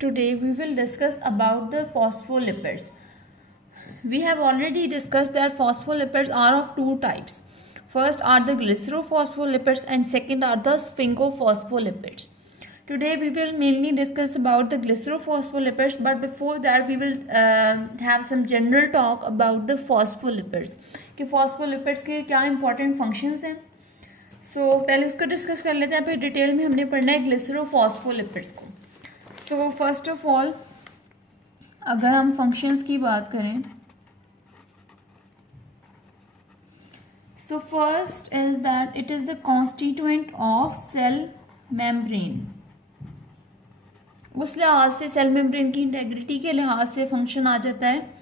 Today we will discuss about the phospholipids. We have already discussed that phospholipids are of two types. First are the glycerophospholipids and second are the sphingophospholipids. Today we will mainly discuss about the glycerophospholipids, but before that we will have some general talk about the phospholipids कि phospholipids के क्या important functions हैं. पहले उसको discuss कर लेते हैं, फिर डिटेल में हमने पढ़ना है ग्लिसरोफॉस्फोलिपिड्स को. फर्स्ट ऑफ ऑल अगर हम फंक्शंस की बात करें, first is that it is the constituent of cell membrane. उस लिहाज से सेल मेम्ब्रेन की इंटेग्रिटी के लिहाज से फंक्शन आ जाता है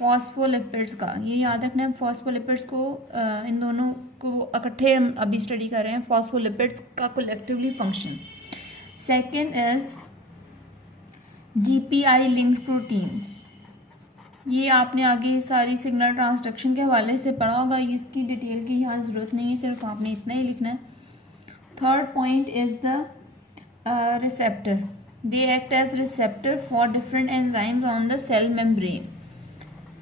फॉस्फोलिपिड्स का. ये याद रखना है, फॉस्फोलिपिड्स को इन दोनों को इकट्ठे हम अभी स्टडी कर रहे हैं, फॉस्फोलिपिड्स का collectively function. Second is GPI linked proteins. ये आपने आगे सारी सिग्नल ट्रांसडक्शन के हवाले से पढ़ा होगा, इसकी डिटेल की यहाँ ज़रूरत नहीं है, सिर्फ आपने इतना ही लिखना है. Third point is the receptor. They act as receptor for different enzymes on the cell membrane.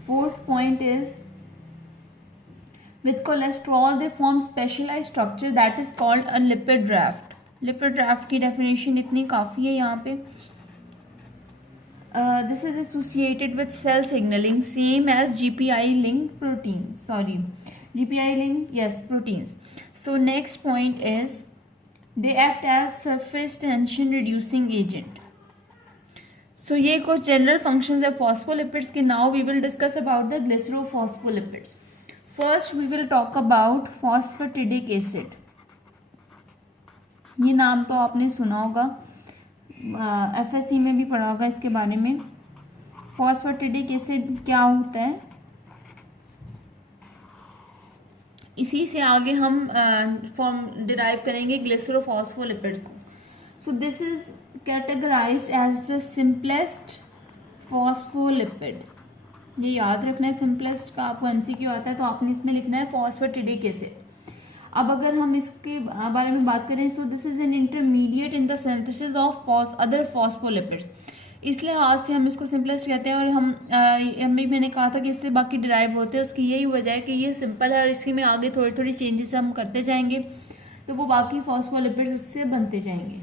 Fourth point is with cholesterol they form specialized structure that is called a lipid raft. Lipid raft की definition इतनी काफ़ी है यहाँ पे. This is associated with cell signaling same as GPI linked proteins. GPI linked, yes, proteins. So next point is they act as surface tension reducing agent. ये कुछ general functions है phospholipids के. Now we will discuss about the glycerophospholipids. First we will talk about phosphatidic acid. ये नाम तो आपने सुना होगा, एफएससी में भी पढ़ा होगा इसके बारे में. फॉस्फेटिडिक एसिड क्या होता है, इसी से आगे हम फॉर्म डिराइव करेंगे ग्लिसरोफॉस्फोलिपिड्स को. This is categorized as the simplest phospholipid. ये याद रखना है, सिंपलेस्ट का आपको एमसीक्यू आता है तो आपने इसमें लिखना है फॉस्फेटिडिक एसिड. अब अगर हम इसके बारे में बात करें, this is an intermediate in the synthesis of other phospholipids. इस लिहाज से हम इसको सिंपलेस्ट कहते हैं. और हमें मैंने कहा था कि इससे बाकी डिराइव होते हैं, उसकी यही वजह है कि ये सिंपल है और इसी में आगे थोड़ी थोड़ी चेंजेस हम करते जाएंगे तो वो बाकी फॉस्फोलिपिड्स उससे बनते जाएंगे.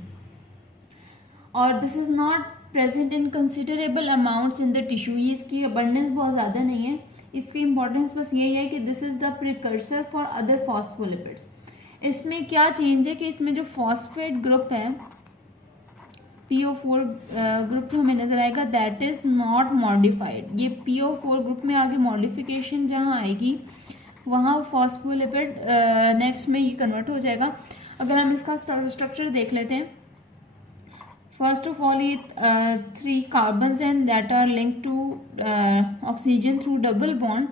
और this is not present in considerable amounts in the tissue. ये इसकी अबंडेंस बहुत ज़्यादा नहीं है. इसकी इंपॉर्टेंस बस यही है कि this is the precursor for other phospholipids. इसमें क्या चेंज है कि इसमें जो फॉस्फेट ग्रुप है PO4 ग्रुप जो हमें नज़र आएगा दैट इज़ नॉट मॉडिफाइड. ये PO4 ग्रुप में आगे मॉडिफिकेशन जहाँ आएगी वहाँ फॉस्फोलिपिड नेक्स्ट में ये कन्वर्ट हो जाएगा. अगर हम इसका स्ट्रक्चर देख लेते हैं, फर्स्ट ऑफ ऑल ये 3 कार्बन्स हैं that are link to oxygen through double bond.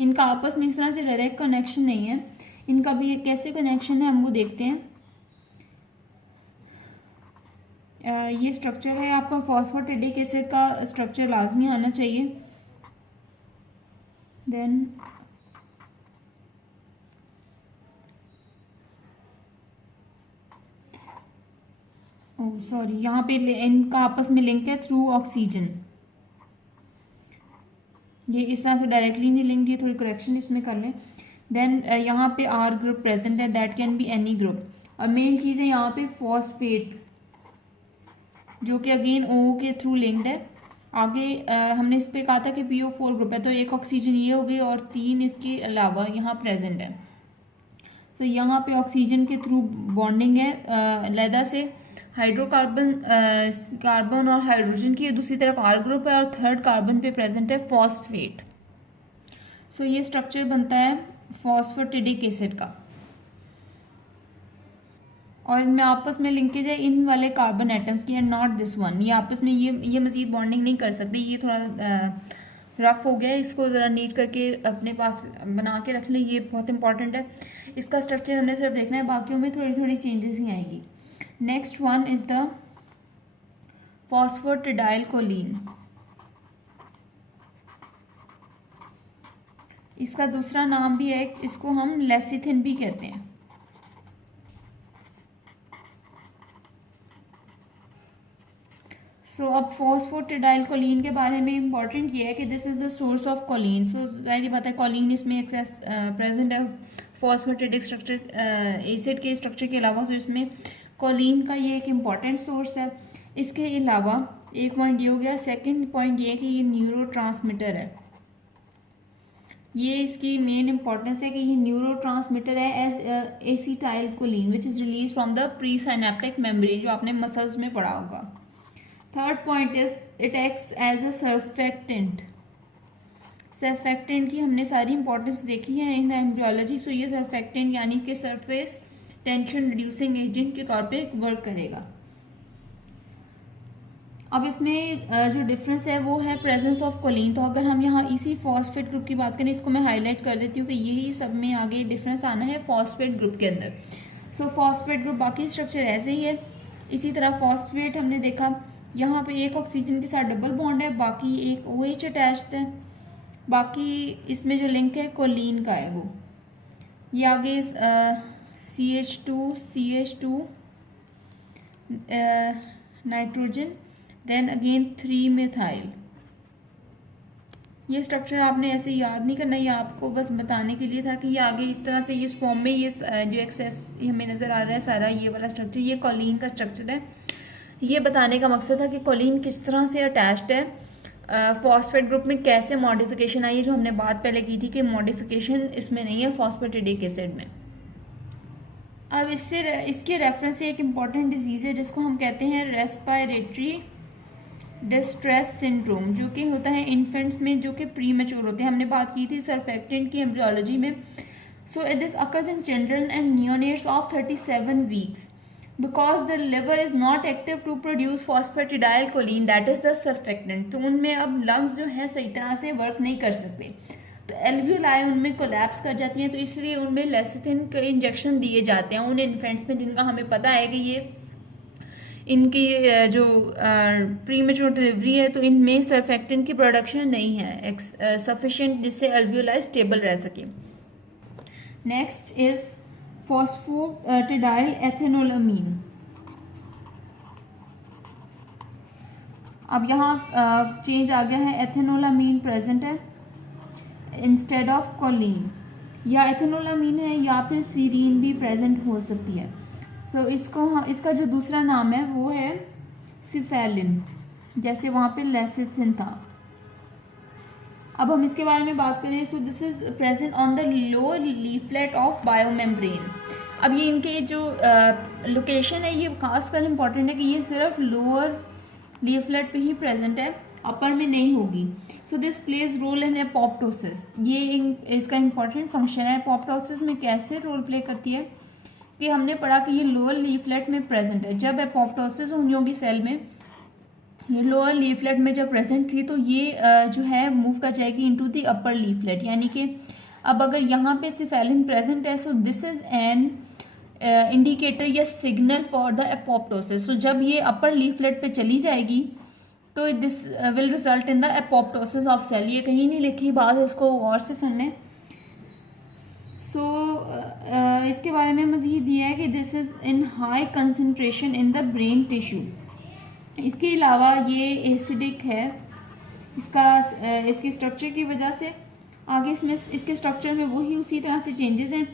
इनका आपस में इस तरह से डायरेक्ट कनेक्शन नहीं है. इनका भी कैसे कनेक्शन है हम वो देखते हैं. ये स्ट्रक्चर है आपका फॉस्फेटिडिक एसिड का स्ट्रक्चर लाजमी आना चाहिए. देन यहाँ पे इनका आपस में लिंक है थ्रू ऑक्सीजन. ये इस तरह से डायरेक्टली नहीं लिंक, ये थोड़ी करेक्शन इसमें कर लें. देन यहाँ पे आर ग्रुप प्रेजेंट है, that can be any group. और मेन चीज़ है यहाँ पे फॉस्फेट जो कि अगेन O के थ्रू लिंक्ड है. आगे हमने इस पर कहा था कि PO4 ग्रुप है तो एक ऑक्सीजन ये हो गई और 3 इसके अलावा यहाँ प्रेजेंट है. यहाँ पे ऑक्सीजन के थ्रू बॉन्डिंग है अलहदा से. हाइड्रोकार्बन कार्बन और हाइड्रोजन की दूसरी तरफ R ग्रुप है और थर्ड कार्बन पे प्रेजेंट है फॉस्फेट. ये स्ट्रक्चर बनता है फॉस्फेटिडिक एसिड का. और इनमें आपस में लिंकेज है इन वाले कार्बन एटम्स की एंड नॉट दिस वन. ये आपस में ये मजीद बॉन्डिंग नहीं कर सकते. ये थोड़ा रफ हो गया है, इसको ज़रा नीट करके अपने पास बना के रख लें, ये बहुत इंपॉर्टेंट है. इसका स्ट्रक्चर हमने सिर्फ देखना है, बाकियों में थोड़ी थोड़ी चेंजेस ही आएंगी. Next one is the phosphatidylcholine. इसका दूसरा नाम भी है, इसको हम लेसिथिन भी कहते हैं. सो अब फॉस्फोटिडाइल कोलिन के बारे में इंपॉर्टेंट ये है कि this is the source of choline. So जाहिर बात है कोलिन इसमें प्रेजेंट है फॉस्फेटिडिक स्ट्रक्चर एसिड के स्ट्रक्चर के अलावा। सो इसमें कोलिन का ये एक इम्पॉर्टेंट सोर्स है। इसके अलावा एक पॉइंट ये हो गया। सेकंड पॉइंट ये कि ये न्यूरोट्रांसमीटर है। ये इसकी मेन इंपॉर्टेंस है कि ये न्यूरोट्रांसमीटर है as acetylcholine which is release from the presynaptic membrane, जो आपने मसल्स में पढ़ा होगा। Third point is it acts as a surfactant. Surfactant की हमने सारी इंपॉर्टेंस देखी है इन द एम्ब्रियोलॉजी। सो ये सर्फेक्टेंट यानी कि सरफेस टेंशन रिड्यूसिंग एजेंट के तौर पे वर्क करेगा। अब इसमें जो डिफरेंस है वो है प्रेजेंस ऑफ कोलिन। तो अगर हम यहाँ इसी फॉस्फेट ग्रुप की बात करें, इसको मैं हाईलाइट कर देती हूँ कि यही सब में आगे डिफरेंस आना है फॉस्फेट ग्रुप के अंदर। सो फॉस्फेट ग्रुप बाकी स्ट्रक्चर ऐसे ही है। इसी तरह फॉस्फेट हमने देखा यहाँ पे एक ऑक्सीजन के साथ डबल बॉन्ड है, बाकी एक OH अटैच्ड है, बाकी इसमें जो लिंक है कोलिन का है वो। ये आगे CH2 nitrogen then again 3 methyl. ये स्ट्रक्चर आपने ऐसे याद नहीं करना, ये आपको बस बताने के लिए था कि ये आगे इस तरह से इस फॉर्म में ये जो एक्सेस हमें नज़र आ रहा है सारा ये वाला स्ट्रक्चर ये कोलिन का स्ट्रक्चर है। ये बताने का मकसद था कि कोलिन किस तरह से अटैच्ड है फॉस्फेट ग्रुप में, कैसे मॉडिफिकेशन आई है, जो हमने बात पहले की थी कि मॉडिफिकेशन इसमें नहीं है फॉस्फेटिडिक एसिड में। अब इसके रेफरेंस से एक इम्पॉर्टेंट डिजीज़ है जिसको हम कहते हैं रेस्पिरेटरी डिस्ट्रेस सिंड्रोम, जो कि होता है इन्फेंट्स में जो कि प्री मैच्योर होते हैं। हमने बात की थी सर्फेक्टेंट की एम्ब्रियोलॉजी में। So this occurs in children and neonates of 37 weeks because the liver is not active to produce phosphatidylcholine that is the surfactant. तो उनमें अब लंग्स जो है सही तरह से वर्क नहीं कर सकते, तो एल्वियोलाई उनमें कोलैप्स कर जाती हैं। तो इसलिए उनमें लेसिथिन के इंजेक्शन दिए जाते हैं उन इन्फेंट्स में जिनका हमें पता है कि ये इनकी जो प्री मैच्योर डिलीवरी है, तो इनमें सर्फेक्टेंट की प्रोडक्शन नहीं है सफिशिएंट जिससे एल्वियोलाई स्टेबल रह सके। Next is phosphatidyl ethanolamine. अब यहाँ चेंज आ गया है, एथेनोलामीन प्रेजेंट है इंस्टेड ऑफ कोलिन, या एथेनोलामीन है या फिर सीरीन भी प्रेजेंट हो सकती है। सो इसका जो दूसरा नाम है वो है सिफेलिन, जैसे वहाँ पे लेसिथिन था। अब हम इसके बारे में बात करें। सो this is present on the lower leaflet of biomembrane. अब ये इनके जो लोकेशन है ये खासकर इम्पॉर्टेंट है कि ये सिर्फ लोअर लीफलेट पे ही प्रेजेंट है, अपर में नहीं होगी। So this plays role in apoptosis. ये इसका इम्पॉर्टेंट फंक्शन है। एपोप्टोसिस में कैसे रोल प्ले करती है कि हमने पढ़ा कि ये लोअर लीफलेट में प्रेजेंट है। जब एपोप्टोसिस होनी होगी सेल में, ये लोअर लीफलेट में जब प्रेजेंट थी तो ये जो है मूव कर जाएगी इनटू द अपर लीफलेट। यानी कि अब अगर यहाँ पे सिफेलिन प्रेजेंट है, so this is an indicator या signal for the apoptosis. So जब ये अपर लीफलेट पे चली जाएगी तो this will result in the apoptosis of cell. ये कहीं नहीं लिखी बात, इसको और से सुन लें। सो इसके बारे में मज़ीद दिया है कि this is in high concentration in the brain tissue. इसके अलावा ये एसिडिक है, इसकी स्ट्रक्चर की वजह से आगे इसके स्ट्रक्चर में वही उसी तरह से चेंजेस हैं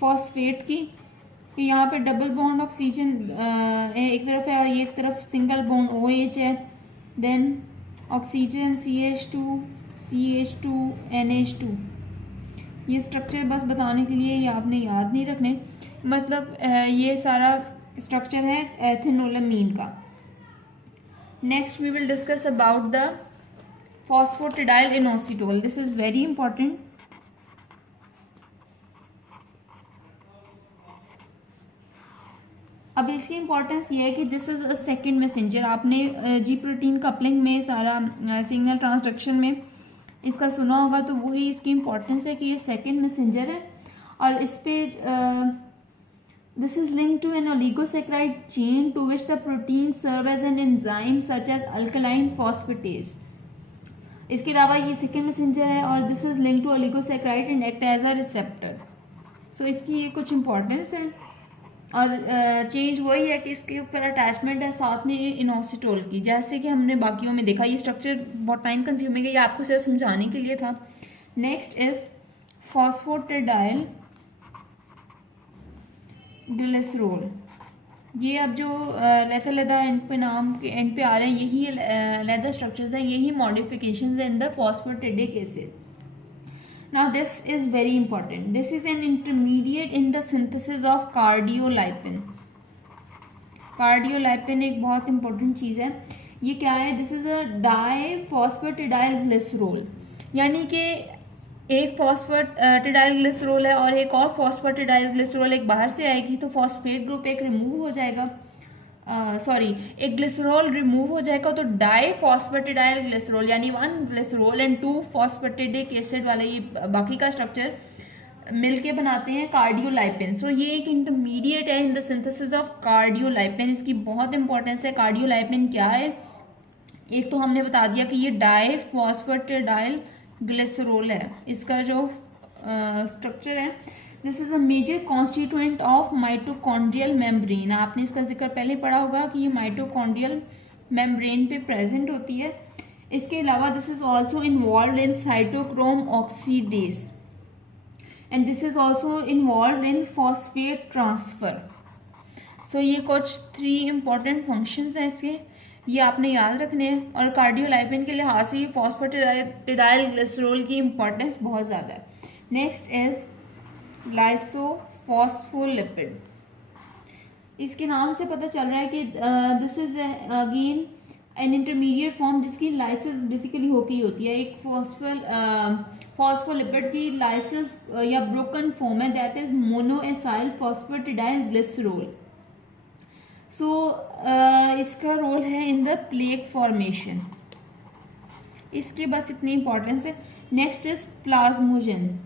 फॉस्फेट की, कि यहाँ पे डबल बॉन्ड ऑक्सीजन एक तरफ है और ये एक तरफ सिंगल बॉन्ड OH है, देन ऑक्सीजन CH2 NH2। ये स्ट्रक्चर बस बताने के लिए, ये आपने याद नहीं रखने, मतलब ये सारा स्ट्रक्चर है एथेनोलामीन का। Next we will discuss about the phosphatidyl inositol. This is very important. अब इसकी इंपॉर्टेंस ये है कि this is a second messenger. आपने जी प्रोटीन कपलिंग में सारा सिग्नल ट्रांसडक्शन में इसका सुना होगा, तो वही इसकी इंपॉर्टेंस है कि ये सेकेंड मैसेंजर है। और इस पे this is linked to an oligosaccharide chain to which the proteins serve as an enzyme such as alkaline phosphatase. इसके अलावा ये सेकेंड मैसेंजर है और this is linked to oligosaccharide and act as a receptor. So इसकी ये कुछ importance है। और चेंज वही है कि इसके ऊपर अटैचमेंट है साथ में इनोसिटोल की, जैसे कि हमने बाकियों में देखा। ये स्ट्रक्चर बहुत टाइम कंज्यूमिंग है, ये आपको सिर्फ समझाने के लिए था। Next is phosphatidyl glycerol. ये अब जो लेदा एंड पे नाम के एंड पे आ रहे हैं, यही लेदा स्ट्रक्चर्स हैं, यही मॉडिफिकेशंस हैं in the phosphatidic acid. Now this is very important. This is an intermediate in the synthesis of cardiolipin. Cardiolipin एक बहुत important चीज़ है। ये क्या है? This is a diphosphatidylglycerol glycerol, यानी कि एक फॉस्फेटिडाइल ग्लिसरॉल है और एक और फॉस्फेटिडाइल ग्लिसरॉल एक बाहर से आएगी, तो फॉस्फेट ग्रुप एक रिमूव हो जाएगा, एक ग्लिसरॉल रिमूव हो जाएगा, तो डाई फॉस्फेटिडाइल ग्लिसरॉल यानी 1 ग्लिसरॉल एंड 2 फॉस्फेटिडिक एसिड वाले ये बाकी का स्ट्रक्चर मिलके बनाते हैं कार्डियोलाइपिन। सो ये एक इंटरमीडिएट है इन द सिंथेसिस ऑफ कार्डियोलाइपिन। इसकी बहुत इंपॉर्टेंस है। कार्डियोलाइपिन क्या है? एक तो हमने बता दिया कि ये डाई फॉस्फेटिडाइल ग्लिसरॉल है, इसका जो स्ट्रक्चर है, this is a major constituent of mitochondrial membrane. आपने इसका जिक्र पहले पढ़ा होगा कि ये माइटोकॉन्ड्रियल मेम्ब्रेन पे प्रेजेंट होती है। इसके अलावा this is also involve in cytochrome oxidase and this is also involve in phosphate transfer. So ये कुछ 3 इंपॉर्टेंट फंक्शंस हैं इसके, ये आपने याद रखने हैं। और कार्डियोलाइपिन के लिहाज से फॉस्फेटिडाइल ग्लिसरॉल की इंपॉर्टेंस बहुत ज़्यादा है। Next is lysophospholipid. इसके नाम से पता चल रहा है कि this is again an intermediate form जिसकी लाइसिस बेसिकली होके ही होती है। एक फॉस्फोलिपिड की लाइसिस या ब्रोकन फॉर्म है, that is monoacyl phosphatidyl glycerol. So इसका रोल है इन द प्लेक फॉर्मेशन। इसकी बस इतनी इंपॉर्टेंस है। Next is plasmalogen.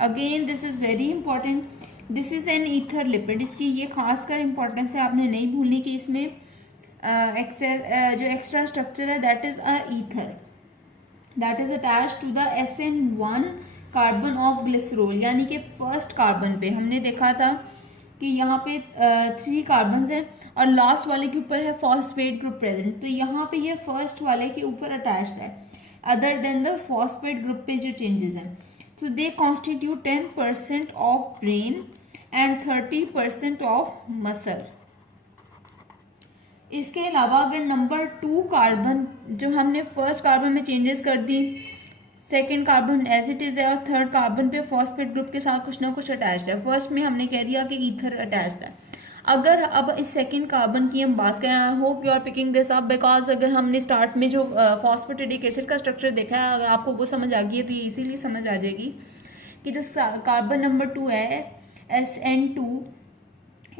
Again this is very important. This is an ether lipid. इसकी ये खासकर इंपॉर्टेंस है, आपने नहीं भूलनी कि इसमें जो एक्स्ट्रा स्ट्रक्चर है that is a ether that is attached to the SN1 carbon of glycerol. यानी कि फर्स्ट कार्बन पे हमने देखा था कि यहाँ पे 3 कार्बन हैं और लास्ट वाले के ऊपर है फॉस्फेट ग्रुप प्रेजेंट, तो यहाँ पे ये फर्स्ट वाले के ऊपर अटैच्ड है, other than the phosphate group पे जो चेंजेस हैं। तो they constitute 10% of brain and 30% of muscle. इसके अलावा अगर नंबर 2 कार्बन जो हमने फर्स्ट कार्बन में चेंजेस कर दी, second carbon as it is है और थर्ड कार्बन पे फॉस्फेट ग्रुप के साथ कुछ ना कुछ अटैच्ड है। फर्स्ट में हमने कह दिया कि ईथर अटैच्ड है। अगर अब इस सेकेंड कार्बन की हम बात करें, I hope you are picking this up, because अगर हमने स्टार्ट में जो फॉस्फेटिडिक एसिड का स्ट्रक्चर देखा है, अगर आपको वो समझ आ गई है तो ये इसीलिए समझ आ जाएगी कि जो कार्बन नंबर 2 है SN2,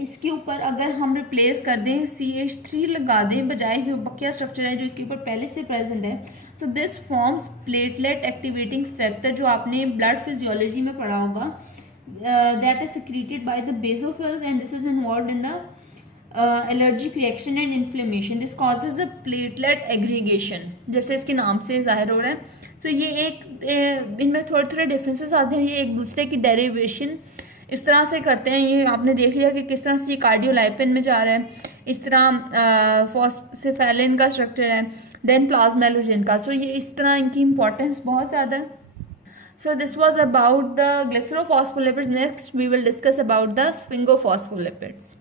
इसके ऊपर अगर हम रिप्लेस कर दें CH3 लगा दें बजाय जो बकिया स्ट्रक्चर है जो इसके ऊपर पहले से प्रेजेंट है, तो this forms platelet activating factor, जो आपने ब्लड फिजियोलॉजी में पढ़ा होगा, that is secreted by the basophils and this is involved in the allergic reaction and inflammation. This causes the platelet aggregation, जैसे इसके नाम से जाहिर हो रहा है। तो ये एक इनमें थोड़े थोड़े डिफरेंसेस आते हैं, ये एक दूसरे की डेरिवेशन इस तरह से करते हैं। ये आपने देख लिया कि किस तरह से ये कार्डियोलाइपिन में जा रहा है, इस तरह फॉस्फेफेलिन का स्ट्रक्चर है, देन प्लाज्मेलोजन का। सो ये इस तरह इनकी इंपॉर्टेंस बहुत ज़्यादा है। So this was about the glycerophospholipids. Next we will discuss about the स्फिंगोफॉस्फोलिपिड्स।